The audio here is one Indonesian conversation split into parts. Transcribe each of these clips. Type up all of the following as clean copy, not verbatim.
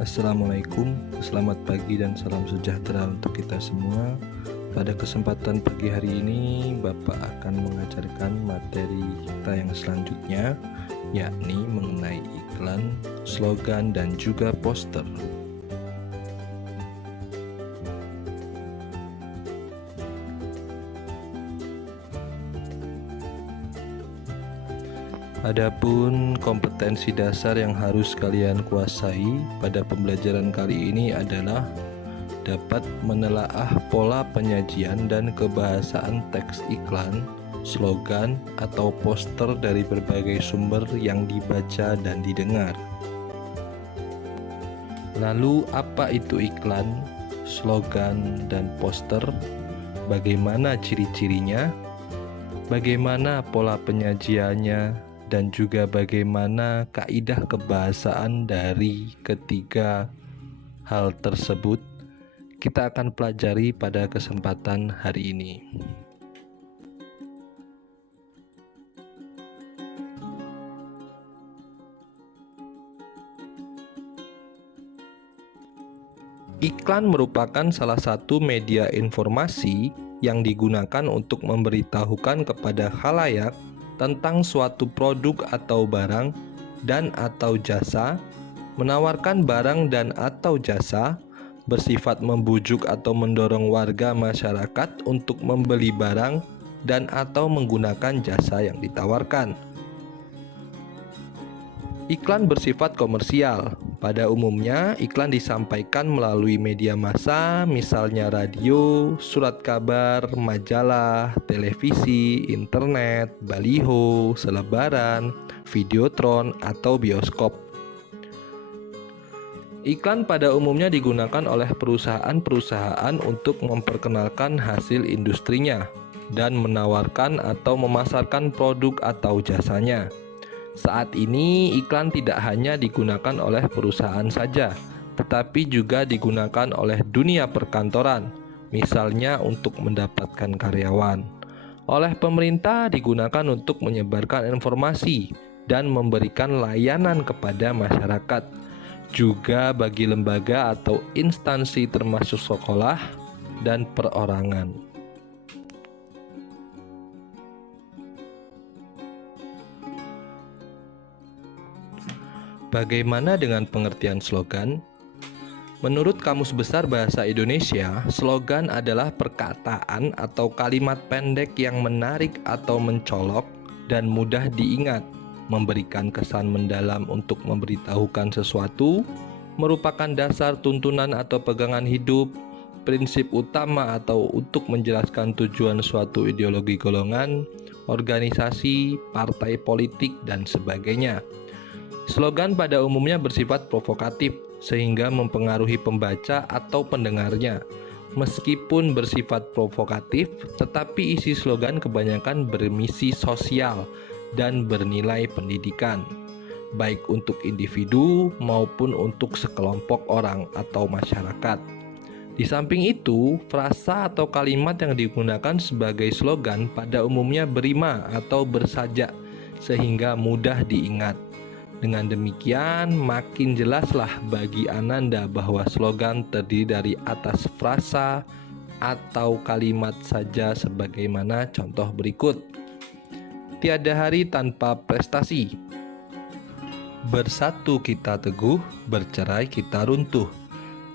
Assalamualaikum, selamat pagi dan salam sejahtera untuk kita semua. Pada kesempatan pagi hari ini, Bapak akan mengajarkan materi kita yang selanjutnya, yakni mengenai iklan, slogan, dan juga poster. Adapun kompetensi dasar yang harus kalian kuasai pada pembelajaran kali ini adalah dapat menelaah pola penyajian dan kebahasaan teks iklan, slogan, atau poster dari berbagai sumber yang dibaca dan didengar. Lalu apa itu iklan, slogan, dan poster? Bagaimana ciri-cirinya? Bagaimana pola penyajiannya? Dan juga bagaimana kaidah kebahasaan dari ketiga hal tersebut kita akan pelajari pada kesempatan hari ini. Iklan merupakan salah satu media informasi yang digunakan untuk memberitahukan kepada khalayak tentang suatu produk atau barang dan atau jasa, menawarkan barang dan atau jasa, bersifat membujuk atau mendorong warga masyarakat untuk membeli barang dan atau menggunakan jasa yang ditawarkan. Iklan bersifat komersial. Pada umumnya, iklan disampaikan melalui media massa, misalnya radio, surat kabar, majalah, televisi, internet, baliho, selebaran, videotron, atau bioskop. Iklan pada umumnya digunakan oleh perusahaan-perusahaan untuk memperkenalkan hasil industrinya dan menawarkan atau memasarkan produk atau jasanya. Saat ini iklan tidak hanya digunakan oleh perusahaan saja, tetapi juga digunakan oleh dunia perkantoran, misalnya untuk mendapatkan karyawan. Oleh pemerintah digunakan untuk menyebarkan informasi dan memberikan layanan kepada masyarakat. Juga bagi lembaga atau instansi termasuk sekolah dan perorangan. Bagaimana dengan pengertian slogan? Menurut Kamus Besar Bahasa Indonesia, slogan adalah perkataan atau kalimat pendek yang menarik atau mencolok dan mudah diingat, memberikan kesan mendalam untuk memberitahukan sesuatu, merupakan dasar tuntunan atau pegangan hidup, prinsip utama atau untuk menjelaskan tujuan suatu ideologi golongan, organisasi, partai politik, dan sebagainya. Slogan pada umumnya bersifat provokatif sehingga mempengaruhi pembaca atau pendengarnya. Meskipun bersifat provokatif, tetapi isi slogan kebanyakan bermisi sosial dan bernilai pendidikan, baik untuk individu maupun untuk sekelompok orang atau masyarakat. Di samping itu, frasa atau kalimat yang digunakan sebagai slogan pada umumnya berima atau bersajak sehingga mudah diingat. Dengan demikian, makin jelaslah bagi Ananda bahwa slogan terdiri dari atas frasa atau kalimat saja sebagaimana contoh berikut. Tiada hari tanpa prestasi. Bersatu kita teguh, bercerai kita runtuh.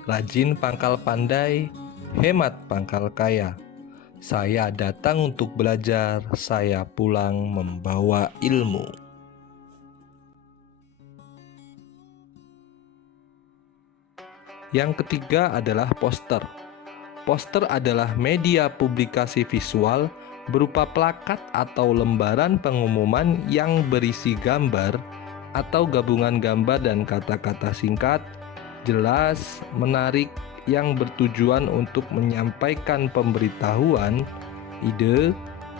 Rajin pangkal pandai, hemat pangkal kaya. Saya datang untuk belajar, saya pulang membawa ilmu. Yang ketiga adalah poster. Poster adalah media publikasi visual berupa plakat atau lembaran pengumuman yang berisi gambar atau gabungan gambar dan kata-kata singkat, jelas, menarik, yang bertujuan untuk menyampaikan pemberitahuan, ide,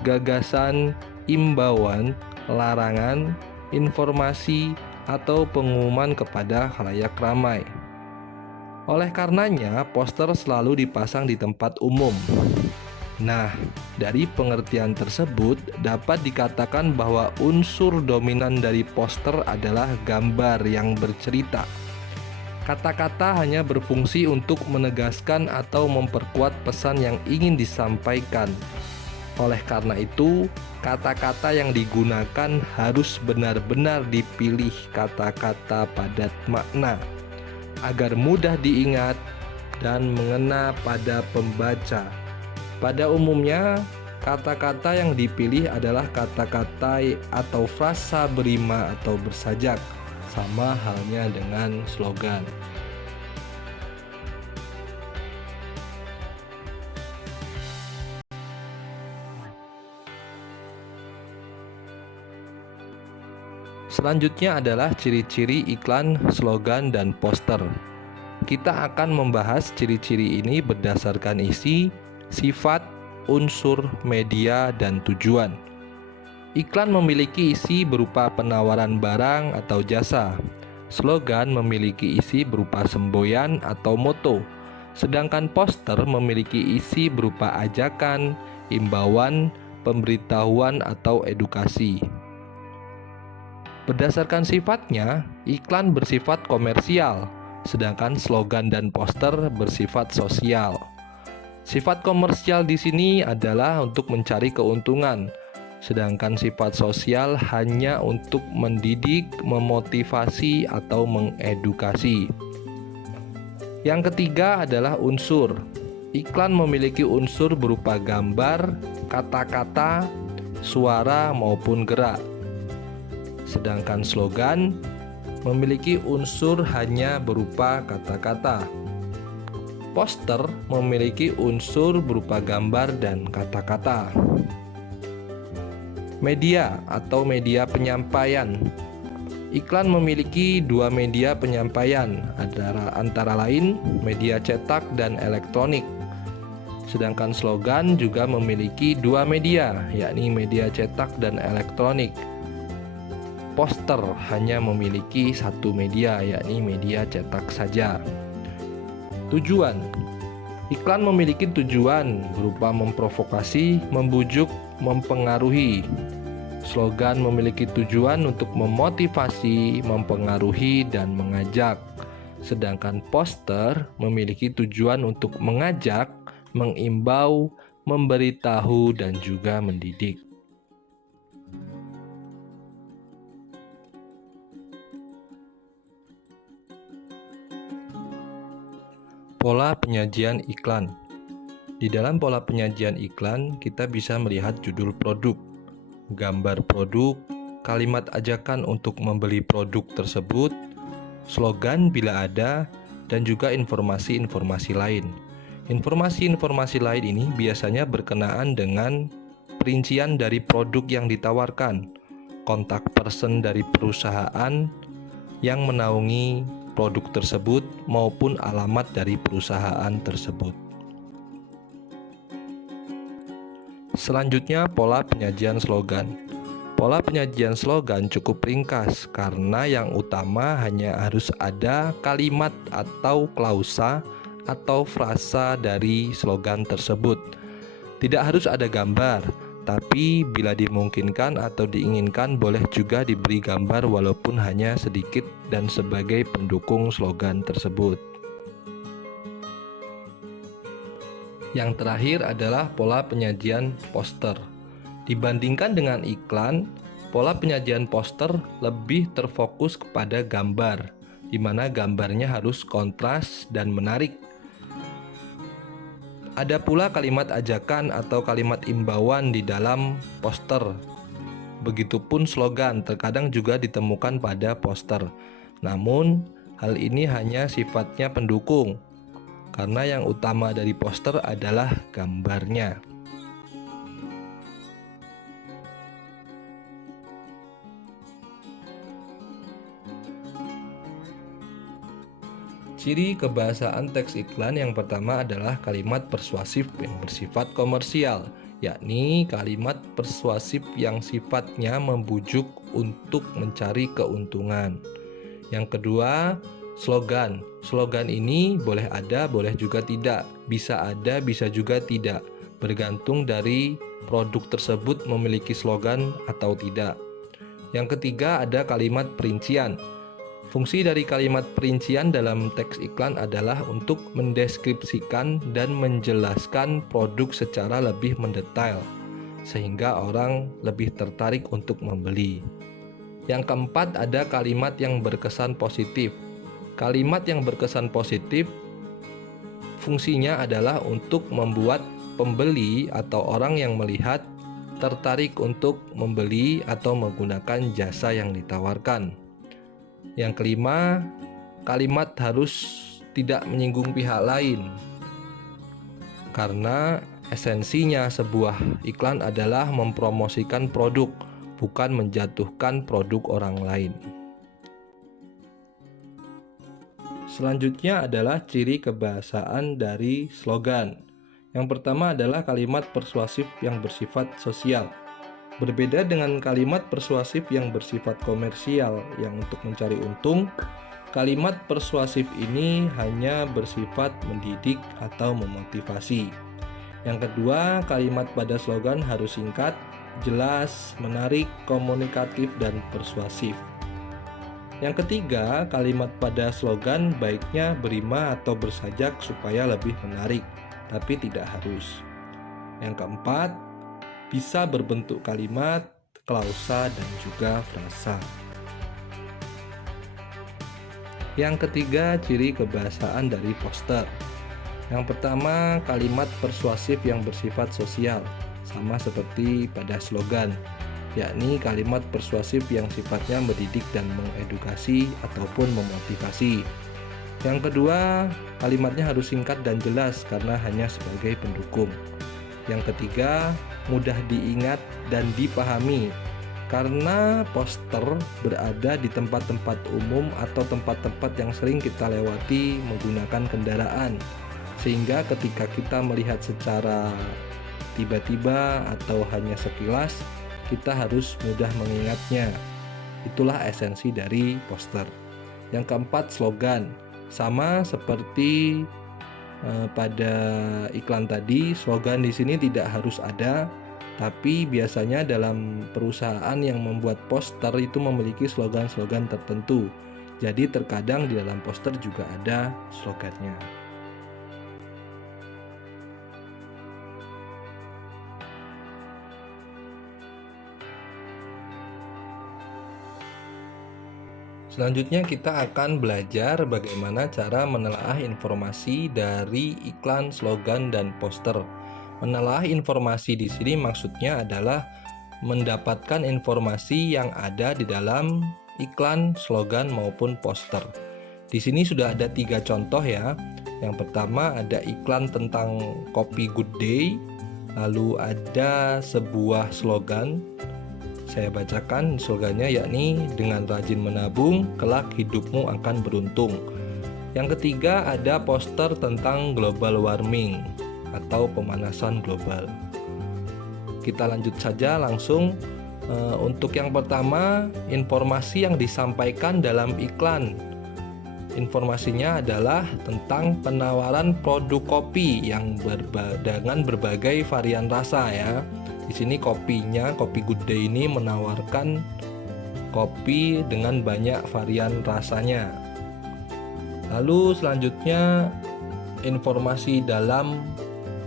gagasan, imbauan, larangan, informasi, atau pengumuman kepada khalayak ramai. Oleh karenanya, poster selalu dipasang di tempat umum. Nah, dari pengertian tersebut dapat dikatakan bahwa unsur dominan dari poster adalah gambar yang bercerita. Kata-kata hanya berfungsi untuk menegaskan atau memperkuat pesan yang ingin disampaikan. Oleh karena itu, kata-kata yang digunakan harus benar-benar dipilih kata-kata padat makna agar mudah diingat dan mengena pada pembaca. Pada umumnya, kata-kata yang dipilih adalah kata-kata atau frasa berima atau bersajak, sama halnya dengan slogan. Selanjutnya adalah ciri-ciri iklan, slogan, dan poster. Kita akan membahas ciri-ciri ini berdasarkan isi, sifat, unsur, media, dan tujuan. Iklan memiliki isi berupa penawaran barang atau jasa. Slogan memiliki isi berupa semboyan atau moto. Sedangkan poster memiliki isi berupa ajakan, imbauan, pemberitahuan, atau edukasi. Berdasarkan sifatnya, iklan bersifat komersial, sedangkan slogan dan poster bersifat sosial. Sifat komersial di sini adalah untuk mencari keuntungan, sedangkan sifat sosial hanya untuk mendidik, memotivasi, atau mengedukasi. Yang ketiga adalah unsur. Iklan memiliki unsur berupa gambar, kata-kata, suara, maupun gerak. Sedangkan slogan memiliki unsur hanya berupa kata-kata. Poster memiliki unsur berupa gambar dan kata-kata. Media atau media penyampaian. Iklan memiliki dua media penyampaian, antara lain media cetak dan elektronik. Sedangkan slogan juga memiliki dua media, yakni media cetak dan elektronik. Poster hanya memiliki satu media, yakni media cetak saja. Tujuan. Iklan memiliki tujuan berupa memprovokasi, membujuk, mempengaruhi. Slogan memiliki tujuan untuk memotivasi, mempengaruhi, dan mengajak. Sedangkan poster memiliki tujuan untuk mengajak, mengimbau, memberitahu, dan juga mendidik. Pola penyajian iklan. Di dalam pola penyajian iklan, kita bisa melihat judul produk, gambar produk, kalimat ajakan untuk membeli produk tersebut, slogan bila ada, dan juga informasi-informasi lain. Informasi-informasi lain ini biasanya berkenaan dengan perincian dari produk yang ditawarkan, kontak person dari perusahaan yang menaungi produk tersebut maupun alamat dari perusahaan tersebut. Selanjutnya, pola penyajian slogan. Pola penyajian slogan cukup ringkas karena yang utama hanya harus ada kalimat atau klausa atau frasa dari slogan tersebut. Tidak harus ada gambar, tapi bila dimungkinkan atau diinginkan boleh juga diberi gambar walaupun hanya sedikit dan sebagai pendukung slogan tersebut. Yang terakhir adalah pola penyajian poster. Dibandingkan dengan iklan, pola penyajian poster lebih terfokus kepada gambar, di mana gambarnya harus kontras dan menarik. Ada pula kalimat ajakan atau kalimat imbauan di dalam poster. Begitupun slogan terkadang juga ditemukan pada poster. Namun, hal ini hanya sifatnya pendukung, karena yang utama dari poster adalah gambarnya. Ciri kebahasaan teks iklan yang pertama adalah kalimat persuasif yang bersifat komersial, yakni kalimat persuasif yang sifatnya membujuk untuk mencari keuntungan. Yang kedua, slogan. Slogan ini boleh ada, boleh juga tidak, bisa ada, bisa juga tidak, bergantung dari produk tersebut memiliki slogan atau tidak. Yang ketiga ada kalimat perincian. Fungsi dari kalimat perincian dalam teks iklan adalah untuk mendeskripsikan dan menjelaskan produk secara lebih mendetail, sehingga orang lebih tertarik untuk membeli. Yang keempat, ada kalimat yang berkesan positif. Kalimat yang berkesan positif fungsinya adalah untuk membuat pembeli atau orang yang melihat tertarik untuk membeli atau menggunakan jasa yang ditawarkan. Yang kelima, kalimat harus tidak menyinggung pihak lain, karena esensinya sebuah iklan adalah mempromosikan produk, bukan menjatuhkan produk orang lain. Selanjutnya adalah ciri kebahasaan dari slogan. Yang pertama adalah kalimat persuasif yang bersifat sosial. Berbeda dengan kalimat persuasif yang bersifat komersial yang untuk mencari untung, kalimat persuasif ini hanya bersifat mendidik atau memotivasi. Yang kedua, kalimat pada slogan harus singkat, jelas, menarik, komunikatif, dan persuasif. Yang ketiga, kalimat pada slogan baiknya berima atau bersajak supaya lebih menarik, tapi tidak harus. Yang keempat, bisa berbentuk kalimat, klausa, dan juga frasa. Yang ketiga, ciri kebahasaan dari poster. Yang pertama, kalimat persuasif yang bersifat sosial, sama seperti pada slogan, yakni kalimat persuasif yang sifatnya mendidik dan mengedukasi ataupun memotivasi. Yang kedua, kalimatnya harus singkat dan jelas karena hanya sebagai pendukung. Yang ketiga, mudah diingat dan dipahami karena poster berada di tempat-tempat umum atau tempat-tempat yang sering kita lewati menggunakan kendaraan, sehingga ketika kita melihat secara tiba-tiba atau hanya sekilas, kita harus mudah mengingatnya. Itulah esensi dari poster. Yang keempat, slogan. Sama seperti pada iklan tadi, slogan di sini tidak harus ada, tapi biasanya dalam perusahaan yang membuat poster itu memiliki slogan-slogan tertentu. Jadi terkadang di dalam poster juga ada slogannya. Selanjutnya kita akan belajar bagaimana cara menelaah informasi dari iklan, slogan, dan poster. Menelaah informasi di sini maksudnya adalah mendapatkan informasi yang ada di dalam iklan, slogan, maupun poster. Di sini sudah ada 3 contoh ya. Yang pertama ada iklan tentang kopi Good Day, lalu ada sebuah slogan. Saya bacakan slogannya, yakni dengan rajin menabung, kelak hidupmu akan beruntung. Yang ketiga ada poster tentang global warming atau pemanasan global. Kita lanjut saja langsung. Untuk yang pertama, informasi yang disampaikan dalam iklan. Informasinya adalah tentang penawaran produk kopi yang dengan berbagai varian rasa ya. Di sini kopinya, kopi Good Day ini menawarkan kopi dengan banyak varian rasanya. Lalu selanjutnya informasi dalam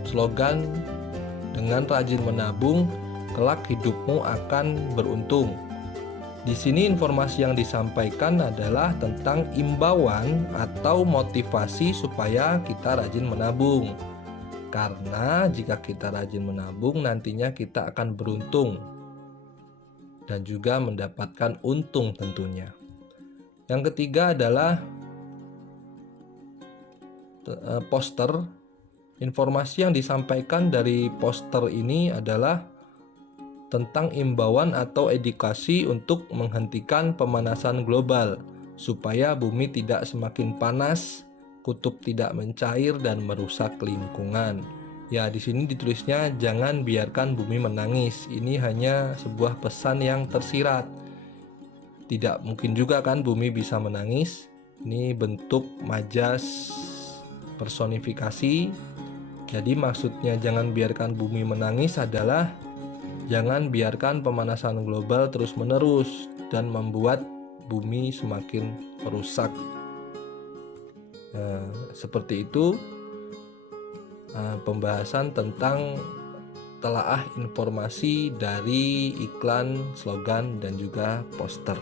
slogan dengan rajin menabung, kelak hidupmu akan beruntung. Di sini informasi yang disampaikan adalah tentang imbauan atau motivasi supaya kita rajin menabung. Karena jika kita rajin menabung, nantinya kita akan beruntung dan juga mendapatkan untung tentunya. Yang ketiga adalah poster. Informasi yang disampaikan dari poster ini adalah tentang imbauan atau edukasi untuk menghentikan pemanasan global supaya bumi tidak semakin panas, kutub tidak mencair dan merusak lingkungan. Ya, di sini ditulisnya jangan biarkan bumi menangis. Ini hanya sebuah pesan yang tersirat. Tidak mungkin juga kan bumi bisa menangis. Ini bentuk majas personifikasi. Jadi maksudnya jangan biarkan bumi menangis adalah jangan biarkan pemanasan global terus-menerus dan membuat bumi semakin perusak. Seperti itu pembahasan tentang telaah informasi dari iklan, slogan, dan juga poster.